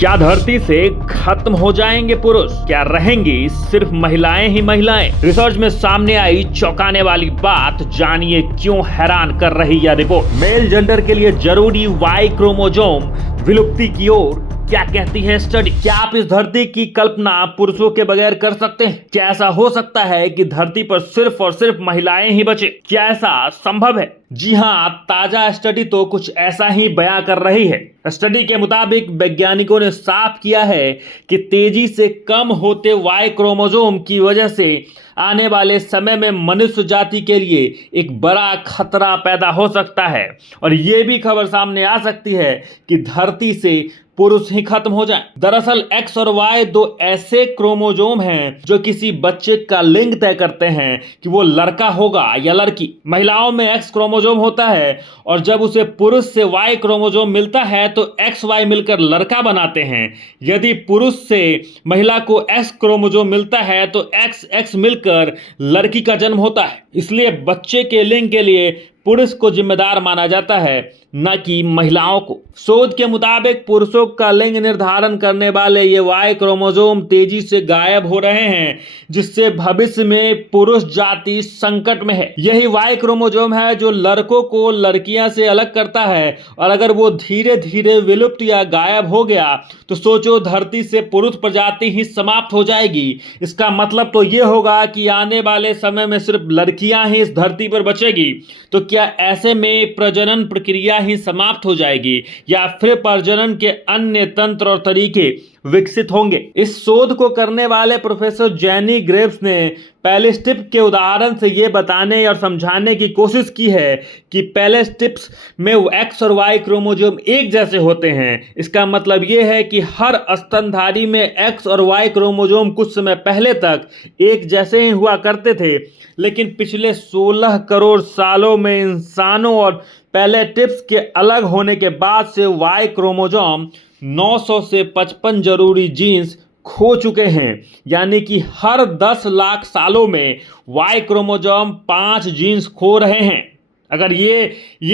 क्या धरती से खत्म हो जाएंगे पुरुष? क्या रहेंगी सिर्फ महिलाएं ही महिलाएं? रिसर्च में सामने आई चौंकाने वाली बात, जानिए क्यों हैरान कर रही यह रिपोर्ट। मेल जेंडर के लिए जरूरी वाई क्रोमोजोम विलुप्ति की ओर क्या कहती है स्टडी? क्या आप इस धरती की कल्पना पुरुषों के बगैर कर सकते हैं? क्या ऐसा हो सकता है कि धरती पर सिर्फ और सिर्फ महिलाएं ही बचे? क्या ऐसा संभव है? जी हां, ताजा स्टडी तो कुछ ऐसा ही बयां कर रही है। स्टडी के मुताबिक वैज्ञानिकों ने साफ किया है कि तेजी से कम होते वाई क्रोमोसोम की वजह से आने वाले समय में मनुष्य जाति के लिए एक बड़ा खतरा पैदा हो सकता है और ये भी खबर सामने आ सकती है कि धरती से पुरुष ही खत्म हो जाए। दरअसल एक्स और वाई दो ऐसे क्रोमोजोम हैं जो किसी बच्चे का लिंग तय करते हैं कि वो लड़का होगा या लड़की। महिलाओं में एक्स क्रोमोजोम होता है और जब उसे पुरुष से वाई क्रोमोजोम मिलता है तो एक्स वाई मिलकर लड़का बनाते हैं। यदि पुरुष से महिला को एक्स क्रोमोजोम मिलता है तो एक्स एक्स मिलकर लड़की का जन्म होता है। इसलिए बच्चे के लिंग के लिए पुरुष को जिम्मेदार माना जाता है, न कि महिलाओं को। शोध के मुताबिक पुरुषों का लिंग निर्धारण करने वाले ये वाई क्रोमोसोम तेजी से गायब हो रहे हैं, जिससे भविष्य में पुरुष जाति संकट में है। यही वाई क्रोमोसोम है जो लड़कों को लड़कियां से अलग करता है और अगर वो धीरे धीरे विलुप्त या गायब हो गया तो सोचो धरती से पुरुष प्रजाति ही समाप्त हो जाएगी। इसका मतलब तो ये होगा कि आने वाले समय में सिर्फ लड़कियां ही इस धरती पर बचेगी। तो क्या ऐसे में प्रजनन प्रक्रिया ही समाप्त हो जाएगी या फिर प्रजनन के अन्य तंत्र और तरीके विकसित होंगे? इस शोध को करने वाले प्रोफेसर जेनी ग्रेव्स ने पहले स्टिप के उदाहरण से यह बताने और समझाने की कोशिश की है कि पहले स्टिप्स में एक्स और वाई क्रोमोसोम एक जैसे होते हैं। इसका मतलब यह है कि हर स्तनधारी में एक्स और वाई क्रोमोसोम कुछ समय पहले तक एक जैसे ही हुआ करते थे, लेकिन पिछले 16 करोड़ सालों में इंसानों और पहले टिप्स के अलग होने के बाद से वाई क्रोमोसोम 900 से 55 जरूरी जीन्स खो चुके हैं। यानी कि हर 10 लाख सालों में वाई क्रोमोसोम 5 जीन्स खो रहे हैं। अगर ये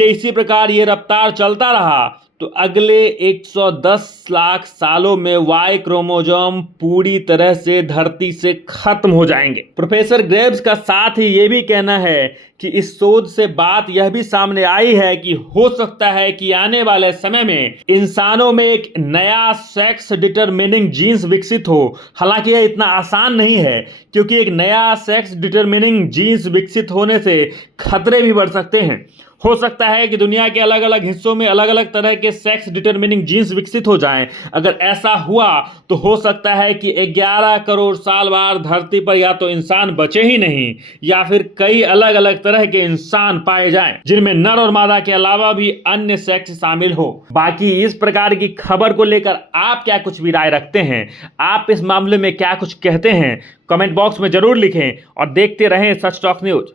इसी प्रकार ये रफ्तार चलता रहा तो अगले 110 लाख सालों में वाई क्रोमोसोम पूरी तरह से धरती से खत्म हो जाएंगे। प्रोफेसर ग्रेव्स का साथ ही ये भी कहना है कि इस शोध से बात यह भी सामने आई है कि हो सकता है कि आने वाले समय में इंसानों में एक नया सेक्स डिटरमिनिंग जीन्स विकसित हो। हालांकि यह इतना आसान नहीं है, क्योंकि एक नया सेक्स डिटरमिनिंग जीन्स विकसित होने से खतरे भी बढ़ सकते हैं। हो सकता है कि दुनिया के अलग अलग हिस्सों में अलग अलग तरह के सेक्स डिटरमिनिंग जीन्स विकसित हो जाएं। अगर ऐसा हुआ तो हो सकता है कि 11 करोड़ साल बाद धरती पर या तो इंसान बचे ही नहीं या फिर कई अलग अलग तरह के इंसान पाए जाएं, जिनमें नर और मादा के अलावा भी अन्य सेक्स शामिल हो। बाकी इस प्रकार की खबर को लेकर आप क्या कुछ भी राय रखते हैं? आप इस मामले में क्या कुछ कहते हैं? कमेंट बॉक्स में जरूर लिखें और देखते रहें सच टॉक न्यूज।